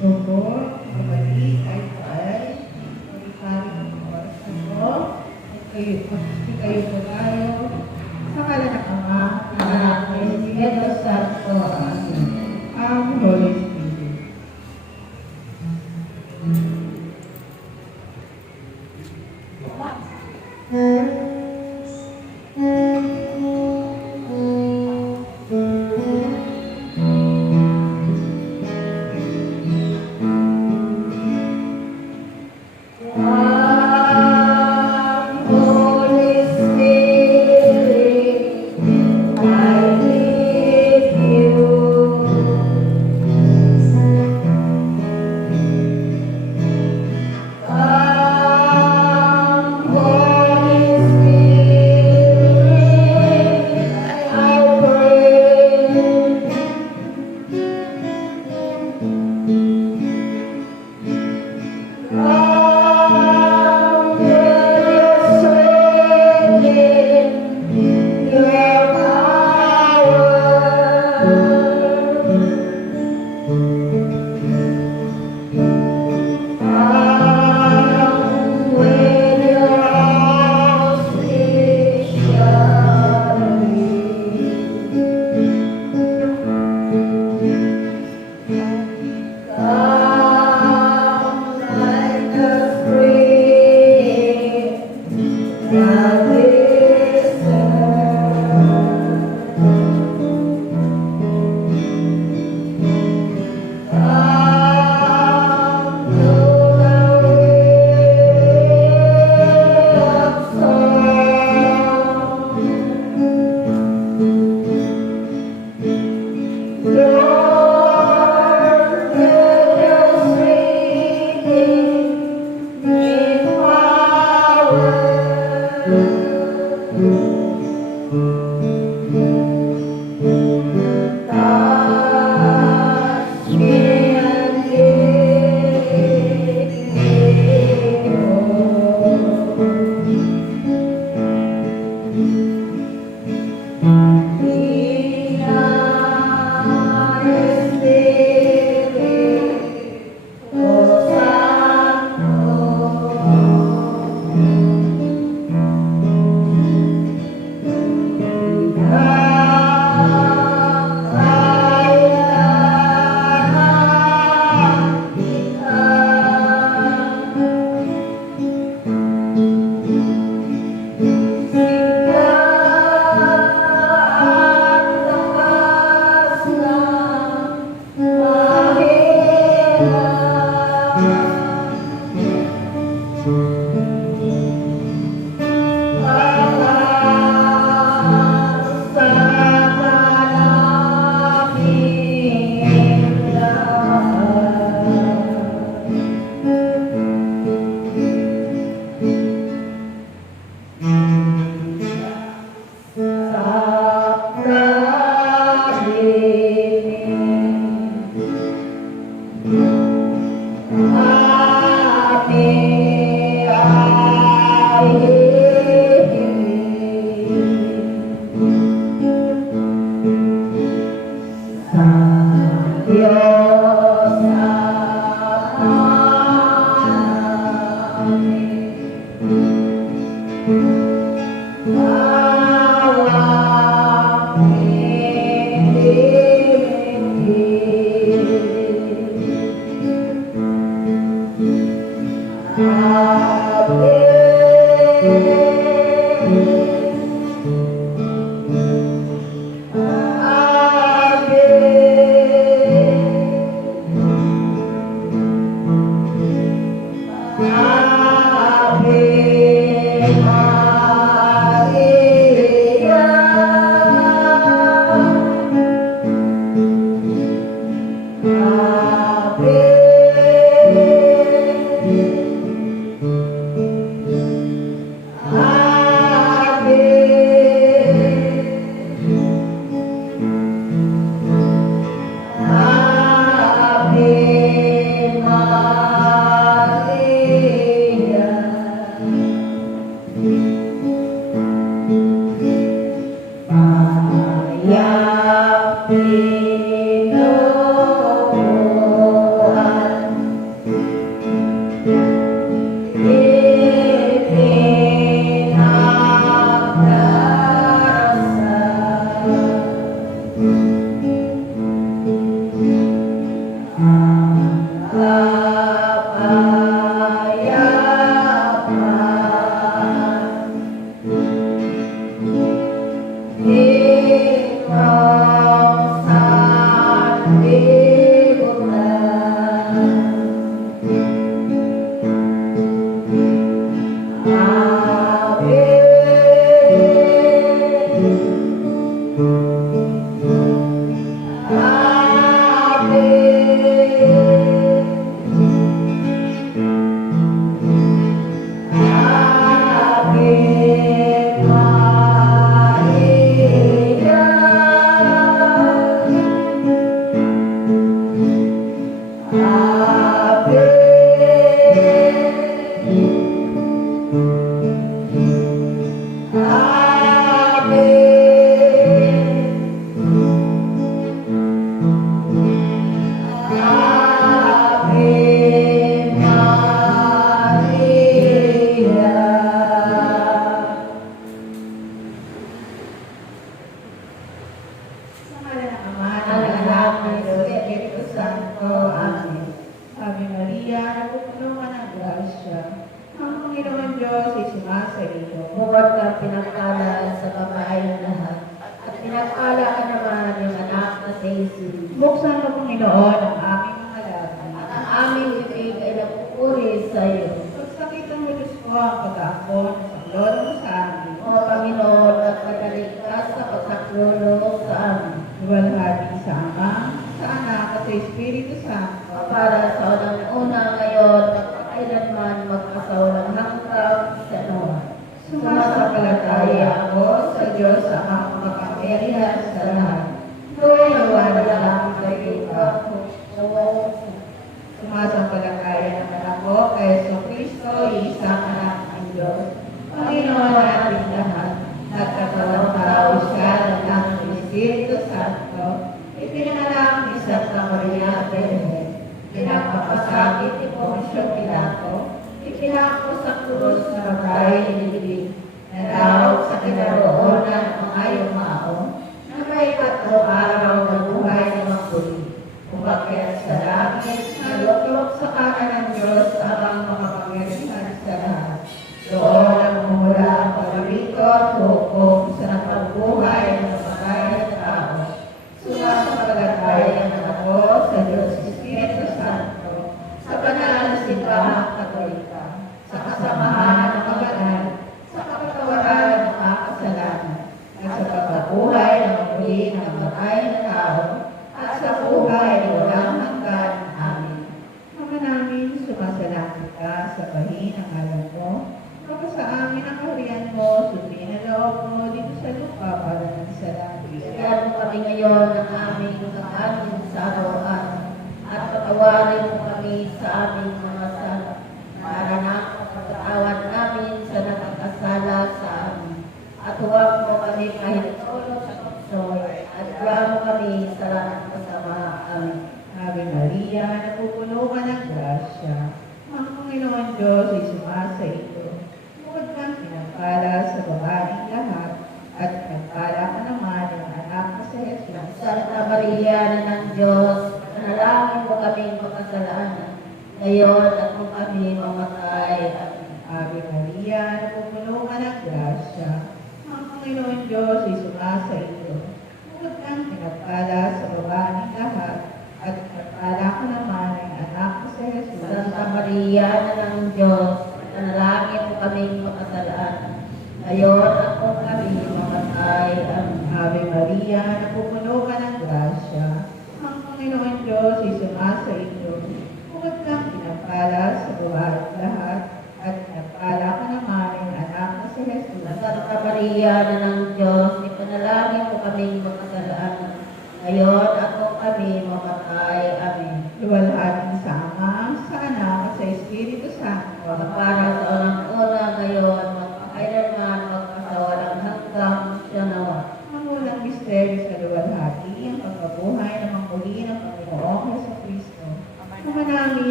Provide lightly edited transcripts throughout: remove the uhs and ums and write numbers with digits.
Opo, mabalik ay pag-ikari ng oras na po. Kayo po tayo. Sa ngalan ng Ama, Anak, Espiritu Santo. Amen. Ang Holy Spirit.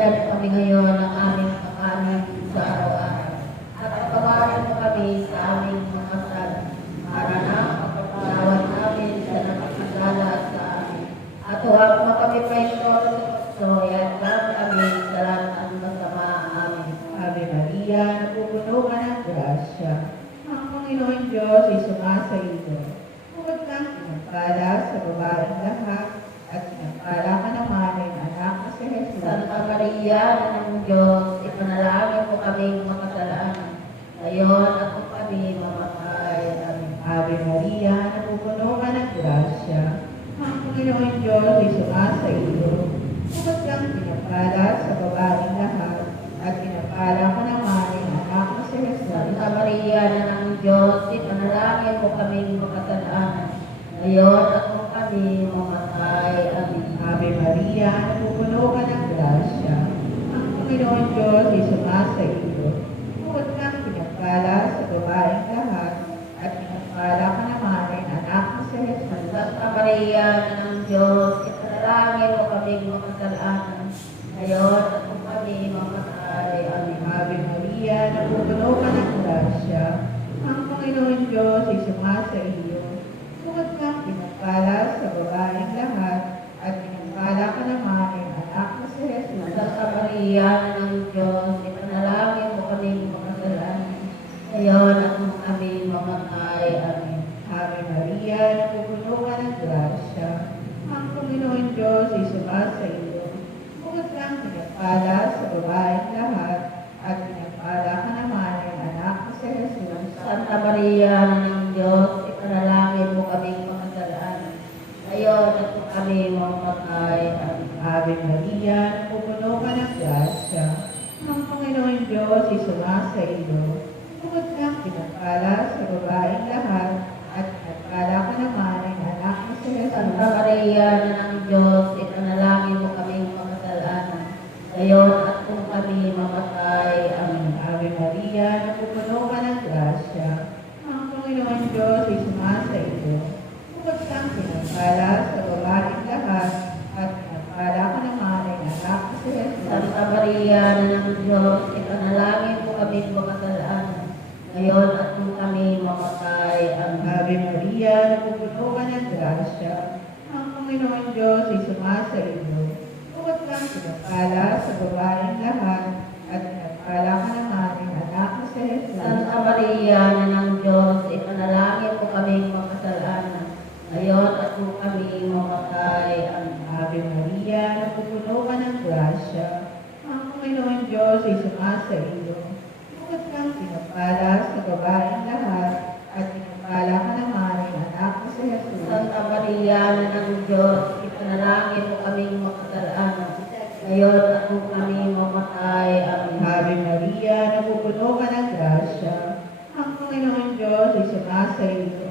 Bigyan kami ngayon ng aming namin sa araw-araw. At patawarin mo kami sa aming mga sala, para na mapagpatawad namin sa nakakasala sa amin. At huwag mo kami paintoro sa tukso, at kami sa lahat ng masama. Amen. Ave Maria, napupuno ka ng grasya. Ang Panginoon Diyos ay sumasa iyo. Bukod kang pinagpala sa babaeng lahat, at pinagpala ka naman ay anak na si Jesus. Santa Maria, ng Diyos, ipanalangin mo kaming makasalanan. Ngayon at kung kami mamatay. Amen. Ave Maria, napupuno ka ng grasya. Ang Panginoon Diyos ay sumasa iyo. Bukod kang pinagpala sa babaeng lahat, at pinagpala ka naman ay anak na si Jesus. Santa Maria, ng Diyos, ipanalangin mo kaming makasalanan. Ngayon at kung kami mamatay. Amen. Ave Maria, napupuno ka ng grasya. Ang Panginoon Diyos ay sumasa iyo. Bukod kang pinagpala sa babaeng lahat, at pinagpala ka naman ay anak na si Jesus. Santa Maria, ng Diyos, ipanalangin mo kaming makasalanan. Ngayon at kung kami mamatay. Amen. Ave Maria, napupuno ka ng grasya. Ang Panginoon Diyos ay sumasa iyo. Bukod kang pinagpala sa babaeng lahat, at pinagpala ka naman ay anak na si Jesus. Santa Maria, ng Diyos, ipanalangin mo kaming makasalanan. Ngayon at kung kami mamatay. Amen. Ave Maria, napupuno ka ng grasya. Ang Panginoon Diyos ay sumasa iyo. Bukod kang pinagpala sa babaeng lahat, at pinagpala ka naman ay anak na si Jesus. Santa Maria, ng Diyos, ipanalangin mo kaming makasalanan. Ngayon at kung kami mamatay. Amen. Ave Maria, napupuno ka ng grasya. Ang Panginoon Diyos ay sumasa iyo. Bukod kang pinagpala sa babaeng lahat, at pinagpala ka naman ay anak na si Jesus. Santa Maria, ng Diyos, ipanalangin mo kaming makasalanan. Ngayon at kung kami mamatay. Amen. Ave Maria, napupuno ka ng grasya. Ang Panginoon Diyos ay sumasa iyo. Bukod kang pinagpala sa babaeng lahat, at pinagpala ka naman ay anak na si Jesus. Santa Maria, ng Diyos, ipanalangin mo kaming makasalanan. Ngayon at kung kami mamatay. Amen. Ave Maria, napupuno ka ng grasya. Ang Panginoon Diyos ay sumasa iyo. Bukod kang pinagpala sa babaeng lahat, at pinagpala ka naman ay anak na si Jesus. Santa Maria, ng Diyos, ipanalangin mo kaming makasalanan. Ngayon at kung kami mamatay. Amen. Ave Maria, napupuno ka ng grasya. Ang Panginoon Diyos ay sumasa iyo. Bukod kang pinagpala sa babaeng lahat, at pinagpala ka naman ay anak na si Jesus. Santa Maria, ng Diyos, ipanalangin mo kaming makasalanan. Ngayon at kung kami mamatay. Amen. Ave Maria, napupuno ka ng grasya. Ang Panginoon Diyos ay sumasa iyo.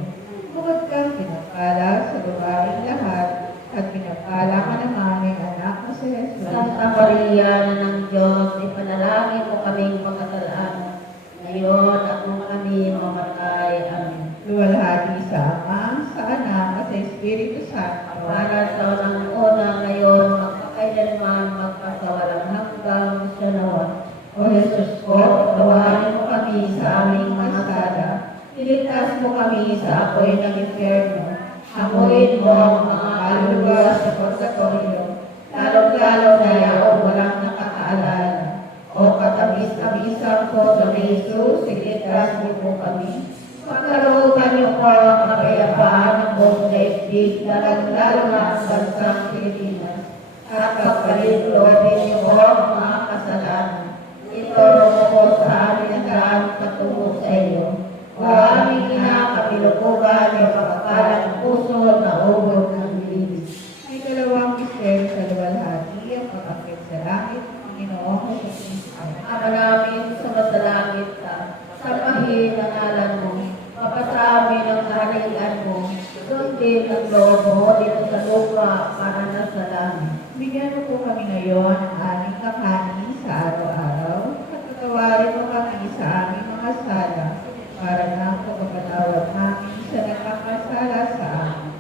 Bukod kang pinagpala sa babaeng lahat, at pinagpala ka naman ay anak na si Jesus. Santa Maria, ng Diyos, ipanalangin mo kaming makasalanan. Ngayon at kung kami mamatay. Amen. Luwalhati sa Ama, sa Anak, at sa Espiritu Santo. Para sa unang-una ngayon, magpakailanman, magpasawalang hanggang sa nawa. O Jesus ko, tawarin mo kami sa aming mga sala. Iligtas mo kami sa apoy ng impyerno. Hamuin mo ang mga kaluluwa sa purgatorio. Lalong-lalo na yaong walang nakakaalala. O katamis-tamisan ko sa Jesus, iligtas mo po kami. Pagkalooban niyo po ang kapayapaan ng buong daigdig, lalong-lalo na ang bansang Pilipinas. At pagpalilobin niyo po ang mga kasalanan. Ituro mo po sa amin ang daan patungo sa iyo. O aming ina, kapilupugan, yung kapakalang puso na ubod ng bilis. May dalawang misteryo sa luwalhati, ang pag-akit sa langit, Panginoong Jesus. Ama namin sa masalangit ka, sampahin ang ngalan mo, mapasami ang kaharian mo, sundin ang loob mo dito sa lupa para na sa langit. Bigyan mo po kami ngayon ng aming kakanin sa araw-araw, at patawarin mo kami sa aming mga sala, para ng pagpapatawad namin sa nagkakasala sa amin.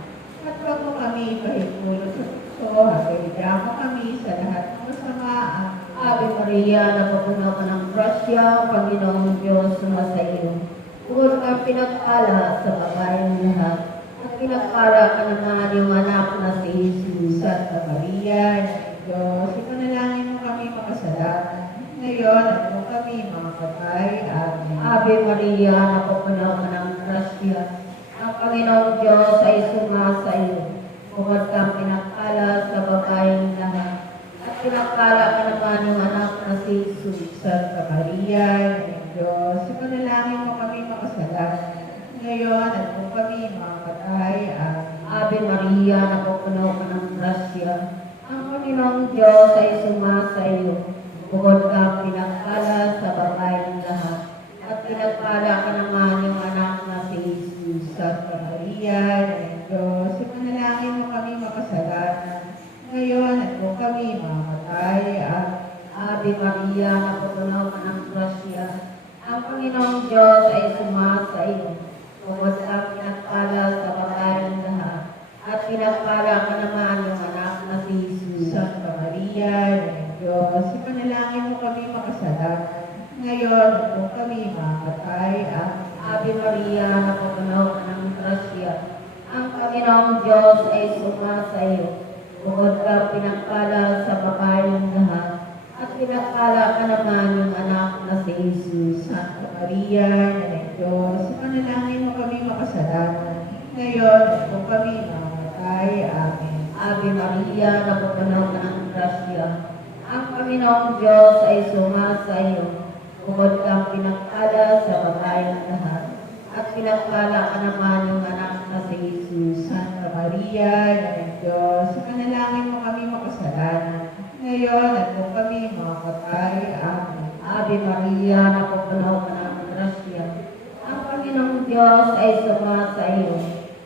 At huwag mo kami ipahintulot sa tukso, at bigyan mo kami sa lahat ng kasamaan. Ave Maria, napupuno ka ng grasya, Panginoong Diyos sumasa iyo. Bukod ka pinagpala sa babaeng lahat, at pinagpala ka naman yung anak na si Jesus. Santa Maria, Diyos, ipanalangin mo kami makasalanan. Ngayon at kung kami mga patay. Amen. Ave Maria, napupuno ka ng grasya, ang Panginoong Diyos ay sumasa iyo. Bukod kang pinagpala sa babaeng lahat, at pinagpala ka naman yung anak na si Jesus. Santa Maria, Diyos, ipanalangin mo kami makasalanan. Ngayon at kung kami mga patay. Amen. Ave Maria, napupuno ka ng grasya, ang Panginoong Diyos ay sumasa iyo. Bukod kang pinagpala sa babaeng lahat, at pinagpala ka naman yung anak na si Jesus. Santa Maria, Diyos, ipanalangin mo kami makasalanan. Ngayon at kung kami mga patay. Amen. Ave Maria, napupuno ka ng grasya, ang Panginoong Diyos ay sumasa iyo. Bukod kang pinagpala sa babaeng lahat, at pinagpala ka naman yung anak na si Jesus. Santa Maria, Diyos, ipanalangin mo kami makasalanan. Ngayon at kung kami mga patay. Amen. Ave Maria, napupuno ka ng grasya, ang Panginoong Diyos ay sumasa iyo. Bukod kang pinagpala sa babaeng lahat, at pinagpala ka naman yung anak na si Jesus. Santa Maria, Diyos, ipanalangin mo kami makasalanan. Ngayon at kung kami mga patay. Amen. Ave Maria, napupuno ka ng grasya, ang Panginoong Diyos ay sumasa iyo. Bukod kang pinagpala sa babaeng lahat, at pinagpala ka naman yung anak na si Jesus. Santa Maria, Diyos, ipanalangin mo kami makasalanan. Ngayon at kung kami mga patay. Amen. Ave Maria, napupuno ka ng grasya, ang Panginoong Diyos ay sumasa iyo.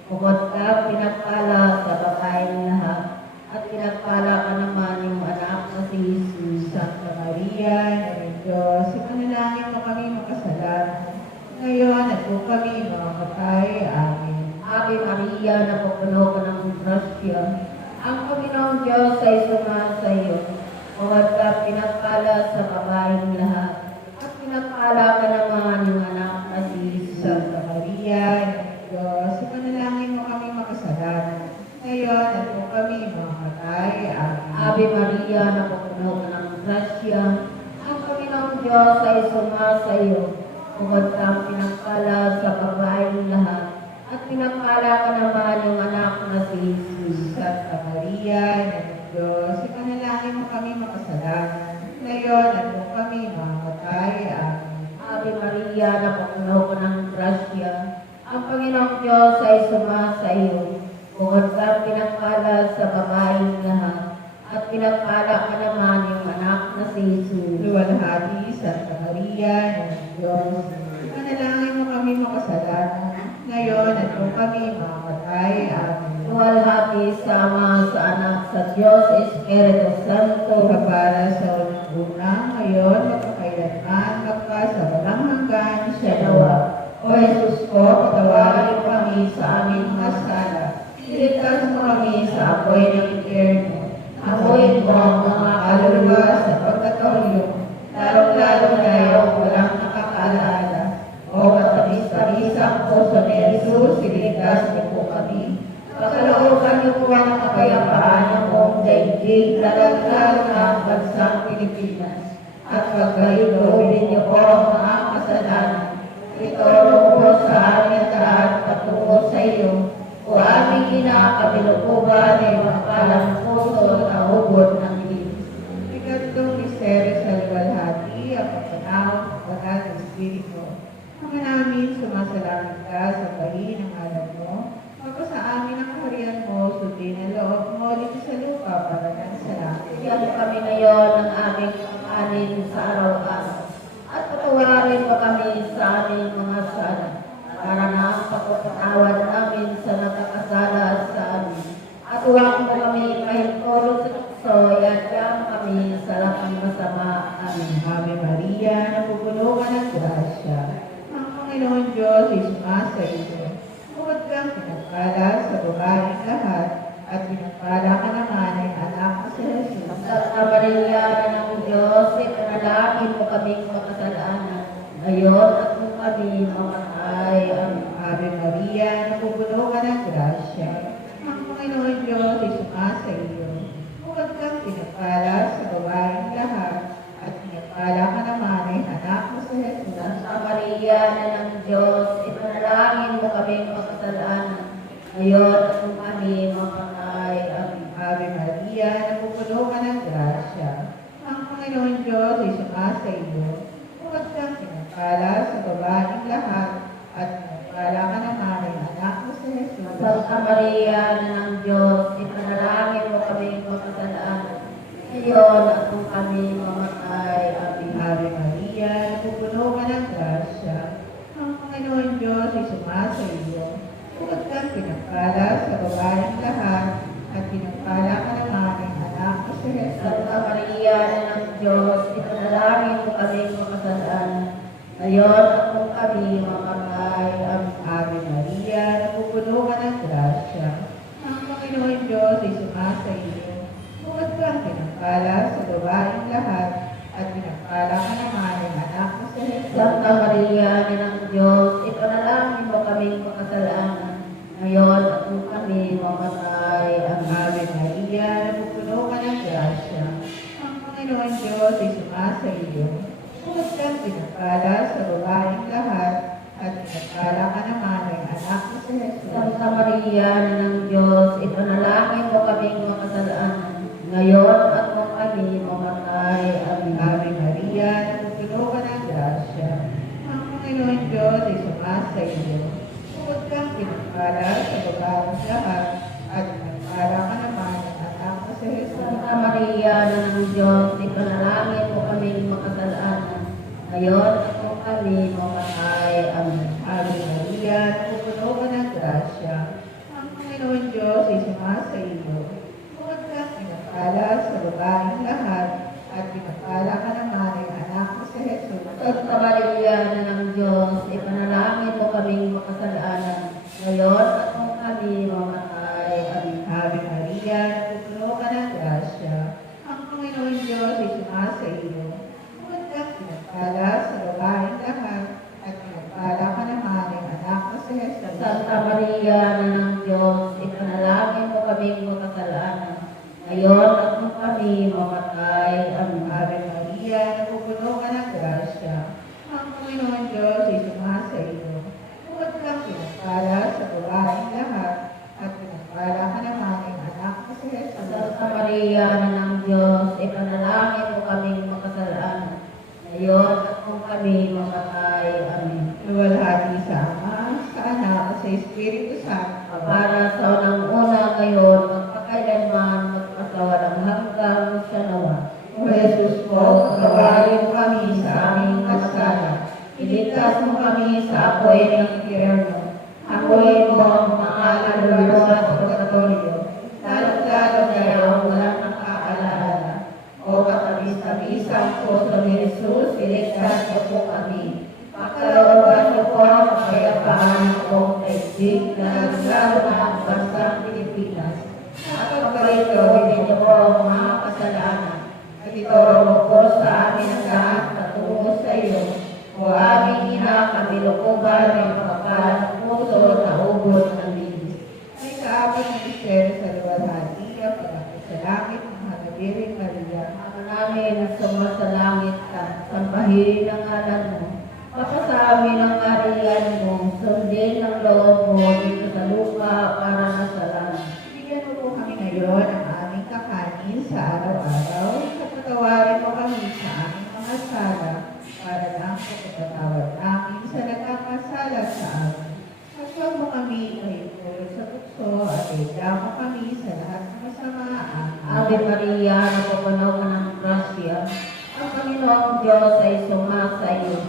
Bukod ka pinagpala sa babaeng lahat, at pinagpala ka naman yung anak na si Jesus. Santa Maria, Diyos, ipanalangin mo kami makasalanan. Ngayon at kung kami mga patay. Amen. Ave Maria, napupuno ka ng grasya, ang Panginoong Diyos ay sumasa iyo. Bukod ka pinagpala sa babaeng lahat, at pinagpala ka naman yung anak na si Jesus. Santa Maria, Diyos, ipanalangin mo kami makasalanan. Ngayon at kung kami mga patay. Amen. Ave Maria, napupuno ka ng grasya, ang Panginoong Diyos ay sumasa iyo. Bukod kang pinagpala sa babaeng lahat, at pinagpala ka naman yung anak na si Jesus. Santa Maria, Diyos, ipanalangin mo kami makasalanan. Ngayon at kung kami mga patay. Amen. Ave Maria, napupuno ka ng grasya, ang Panginoong Diyos ay sumasa iyo. Bukod kang pinagpala sa babaeng lahat, at pinagpala ka naman yung anak na si Jesus. Luwalhati, Santa Maria, Diyos, ipanalangin mo kami makasalanan. Ngayon at kung kami mga patay. Amen. Luwalhati sama sa anak sa Diyos, Espiritu Santo, Para sa unang-una, ngayon, magpakailanman, magpasawalang hanggan, siya nawa. O Jesus ko, patawarin mo kami sa aming mga sala. Iligtas mo kami sa apoy ng impyerno. Amoyin mo ang mga kaluluwa sa pagkatoryo, lalong-lalo na yung walang nakakaalaala. O matamis-tamis ang puso ni Jesus, iligtas niyo po kami. Pagkalooban niyo po ang kapayapaan ng buong daigdig, lalong-lalo na ang bansang Pilipinas. At pagkailobin niyo po ang mga kasalanan. Ituro po sa aming lahat patungo sa iyo. O aming kinakabilukuban ay makalang puso na hubod ng Diyos. Ikatlong misteryo sa luwalhati, ang pagpanaw ng banal ng Espiritu. Ama namin, sumasalangit ka sa bahin ng alam mo. Pagka sa amin ang kaharian mo, sundin ang loob mo dito sa lupa para ng salamat. bigyan mo kami ngayon ng aming kanin sa araw-araw. At patawarin mo kami sa aming mga sala, para na ang pagpapatawad namin sa nakakasala sa amin. At huwag mo kami mahintulot sa tukso, at kami sa lahat ng masama. Amen. Ave Maria, napupuno ka ng grasya. Ang Panginoon Diyos ay sumasa iyo. Bukod kang pinagpala sa babaeng lahat, at pinagpala ka naman ay anak mo si Jesus. Santa Maria, ng Diyos, ipanalangin kaming makasalanan, ngayon at kung kami mamatay. Amen. Ave Maria, napupuno ka ng grasya. Ang Panginoon Diyos ay sumasa iyo. Huwag kang pinagpala sa babaeng lahat, at pinagpala ka naman ay anak mo sa Jesus. Santa Maria, na ng Diyos, ipanalangin mo kaming makasalanan, ngayon at kung kami mamatay. Amen. Ave Maria, napupuno ka ng grasya. Ang Panginoon Diyos ay sumasa iyo. Huwag kang pinagpala sa babaeng lahat, at pinagpala ka naman ay anak mo sa Jesus. Santa Maria, na ng Diyos, ipanalangin mo kaming makasalanan, ngayon at kung kami mamatay. Amen. Ave Maria, napupuno ka ng grasya. Ang Panginoon Diyos ay sumasa iyo. Huwag kang pinagpala sa babaeng lahat, at pinagpala ka naman ay anak mo sa Jesus. Santa Maria, na ng Diyos, ipanalangin mo kaming makasalanan, ngayon at kung kami mamatay. Amen. Ave Maria, napupuno ka ng grasya. Ang Panginoon Diyos ay sumasa iyo. Huwag kang pinagpala sa babaeng lahat, at pinagpala ka naman ay anak mo sa Jesus. Santa Maria, na ng Diyos, ipanalangin mo kaming makasalanan, ngayon at kung kami mamatay. Amen. Ave Maria, napupuno ka ng grasya. Ang Panginoon Diyos ay sumasa iyo. Huwag kang pinagpala sa babaeng lahat, at pinagpala ka naman ay anak mo sa Jesus. Santa Maria, na ng Diyos, ipanalangin mo kaming makasalanan, ngayon at kung kami mamatay. Amen. Ave Maria, napupuno ka ng grasya. Ang Panginoon Diyos ay sumasa iyo. Huwag kang pinagpala sa babaeng lahat, at pinagpala ka naman ay anak mo sa Jesus. Santa Maria, na ng Diyos, ipanalangin mo kaming makasalanan, ngayon at kung kami mamatay. Amen. Ave Maria, napupuno ka ng grasya. Ang Panginoon Diyos ay sumasa iyo. Huwag kang pinagpala sa babaeng lahat, at pinagpala ka naman ay anak mo sa Jesus. Santa Maria, na ng Diyos, ipanalangin mo kaming makasalanan, ngayon at kung kami mamatay. Amen. Ave Maria, napupuno ka ng grasya. Ang Panginoon Diyos ay sumasa iyo. Huwag kang pinagpala sa babaeng lahat, at pinagpala ka naman ay anak mo sa Jesus. Santa Maria, na ng Diyos, ipanalangin mo kaming makasalanan, ngayon at kung kami mamatay. Amen. Ave Maria, napupuno ka ng grasya. Ang Panginoon Diyos ay sumasa iyo. Huwag kang pinagpala sa babaeng lahat, at pinagpala ka naman ay anak mo sa Jesus. Santa Maria, na ng Diyos, ipanalangin mo kaming makasalanan, ngayon at kung kami mamatay. Amen. Luwalhati sa Ama, sa Anak, at sa Espiritu Santo. Para sa unang-una ngayon, magpakailanman, magpasawalang hanggang sa nawa. O Jesus ko, patawarin mo kami sa aming kasala. Iligtas mo kami sa apoy ng impyerno. Ako'y mo ang mga kaluluwa at pagkatolyo, lalo-lalo na yung walang nakakaalaala. O katabis-tabisang puso ni Jesus, iligtas mo po kami. Pagkalooban niyo po ang kapayapaan ng buong daigdig, lalo na ang bansang Pilipinas. At pagkalooban niyo po ang mga kasalanan. At ituro mo po sa amin ang lahat na tungo sa iyo. O aming ina, kami lukuban ng kapal ng puso na ubod ng linis. Ay kaabot ng Mister sa luwalhati, ang pagkakit sa langit ng Hanabiring Maria. Ama namin sumasalangit ka, sambahin ang ngalan mo. Papasa amin ang ariyan mo, sundin ang loob mo dito sa lupa para na sa langit. Bigyan mo po kami ngayon ang aming kakanin sa araw-araw, at patawarin mo kami sa aming mga sala, para lang sa pagkatawad namin sa nagkakasala sa amin. At huwag mo kami mahihulog sa tukso, at ilang mo kami sa lahat ng kasamaan. Ave Maria, napupuno ka ng grasya. Ang Panginoong Diyos ay sumasa iyo.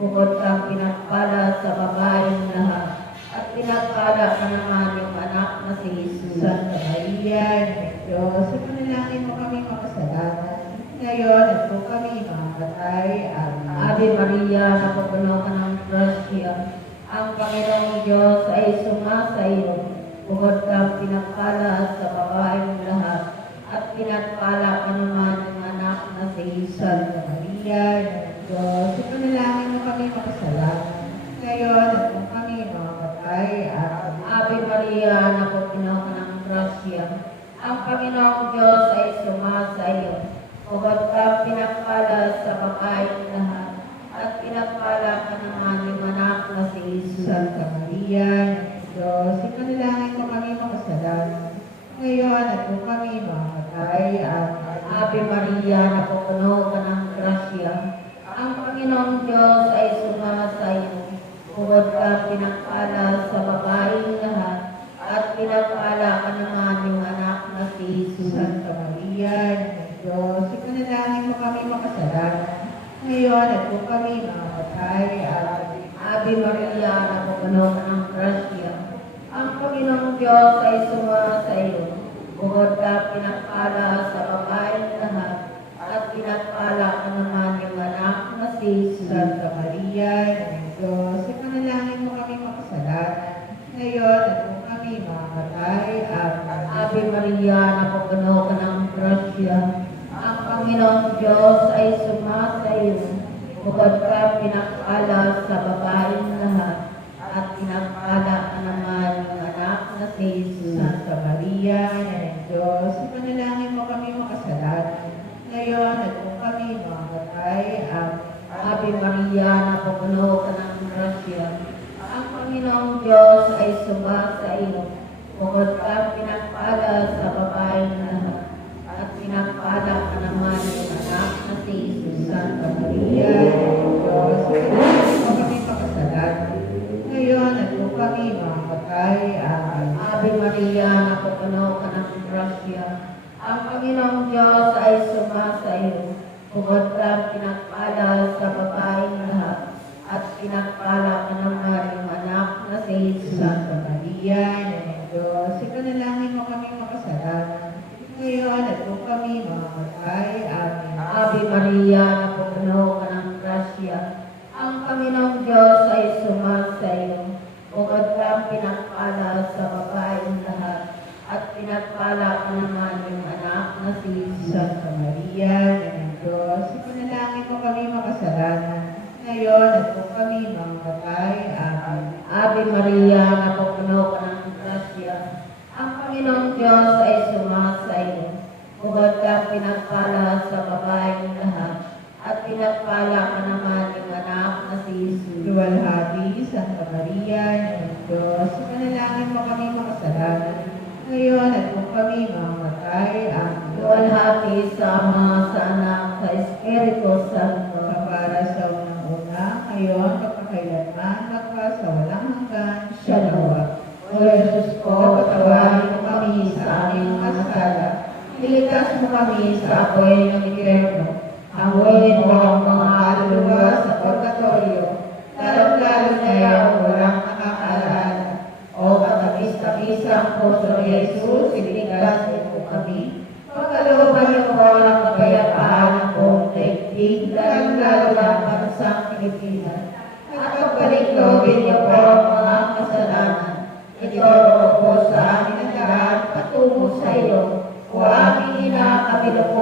Bukod kang pinagpala sa babaeng lahat, at pinagpala ka naman yung anak na si Jesus. Santa Maria, Ina ng Diyos, ipanalangin mo kami makasalanan, ngayon at kung kami mamamatay. Amen. Ave Maria, napupuno ka ng grasya. Ang Panginoong Diyos ay sumasa iyo. Bukod kang pinagpala sa babaeng lahat, at pinagpala ka naman yung anak na si Jesus. Santa Maria, Ina ng Diyos, ipanalangin mo kami makasalanan. Ngayon at kung kami mamamatay. Amen. Ave Maria, napupuno ka ng grasya. Ang Panginoong Diyos ay sumasa iyo. Huwag ka pinagpala sa babaeng lahat, at pinagpala ka naman ng anak na si Jesus. Santa Maria, Diyos, ipanalangin mo kami makasalanan. Ngayon at kung kami mamamatay. Amen. Ave Maria, napupuno ka ng grasya. Ang Panginoong Diyos ay sumasa iyo. Huwag ka pinagpala sa babaeng lahat, at pinagpala ka naman ng anak na si Jesus. Santa Maria, Diyos, ipanalangin mo kami makasalanan. Ngayon at kung kami mamamatay. Amen. Ave Maria, napupuno ka ng grasya. Ang Panginoong Diyos ay sumasa iyo. Huwag ka pinagpala sa babaeng lahat, at pinagpala ka naman ng anak na si Jesus. Santa Maria, Diyos, ipanalangin mo kami makasalanan. Ngayon at kung kami mamamatay. Amen. Ave Maria, napupuno ka ng grasya. Ang Panginoong Diyos ay sumasa iyo. Huwag ka pinagpala sa babaeng lahat, at pinagpala ka naman ng anak na si Jesus. Santa Maria, Diyos, ipanalangin mo kami makasalanan. Ngayon at kung kami mamamatay. Amen. Ave Maria, napupuno ka ng grasya. Ang Panginoong Diyos ay sumasa iyo. Huwag ka pinagpala sa babaeng lahat, at pinagpala ka naman ng anak na si Jesus. Santa Maria, Diyos, ipanalangin mo kami makasalanan. Ngayon at kung kami mamamatay. Amen. Ave Maria, napupuno ka ng grasya. Ang Panginoong Diyos ay sumasa iyo. Huwag ka pinagpala sa babaeng lahat, at pinagpala ka naman ng anak na si Jesus. Santa Maria, Diyos, ipanalangin mo kami makasalanan. Ngayon at kung kami mamamatay. Amen. Ave Maria, napupuno ka ng grasya. Ang Panginoong Diyos ay sumasa iyo. Huwag ka pinagpala sa babaeng lahat, at pinagpala ka naman ng anak na si Jesus. Santa Maria, Diyos, ipanalangin mo kami makasalanan. Ngayon at kung kami mamamatay. Amen. Ave Maria, napupuno ka ng grasya. Ang Panginoong Diyos ay sumasa iyo. Huwag ka pinagpala sa babaeng lahat, at pinagpala ka naman ng anak na si Jesus. Luwalhati, Santa Maria, Diyos, ipanalangin mo kami makasalanan. Ngayon at kung kami mamamatay. Amen. Luwalhati sa Ama, sa Anak, sa Espiritu Santo. Para sa unang-una, ngayon, magpakailanman, magpa sa walang hanggan. Siya nawa. O Jesus ko, patawarin mo kami sa aming mga sala. Iligtas mo kami sa apoy ng impyerno. Hanguin mo ang mga kaluluwa sa purgatorio, lalong-lalo na yung walang nakakaalala. O katabis-tabisang puso ni Jesus, iligtas mo kami. Pagkalooban niyo ko ng kapayapaan ng buong daigdig, lalong-lalo na ang bansang Pilipinas.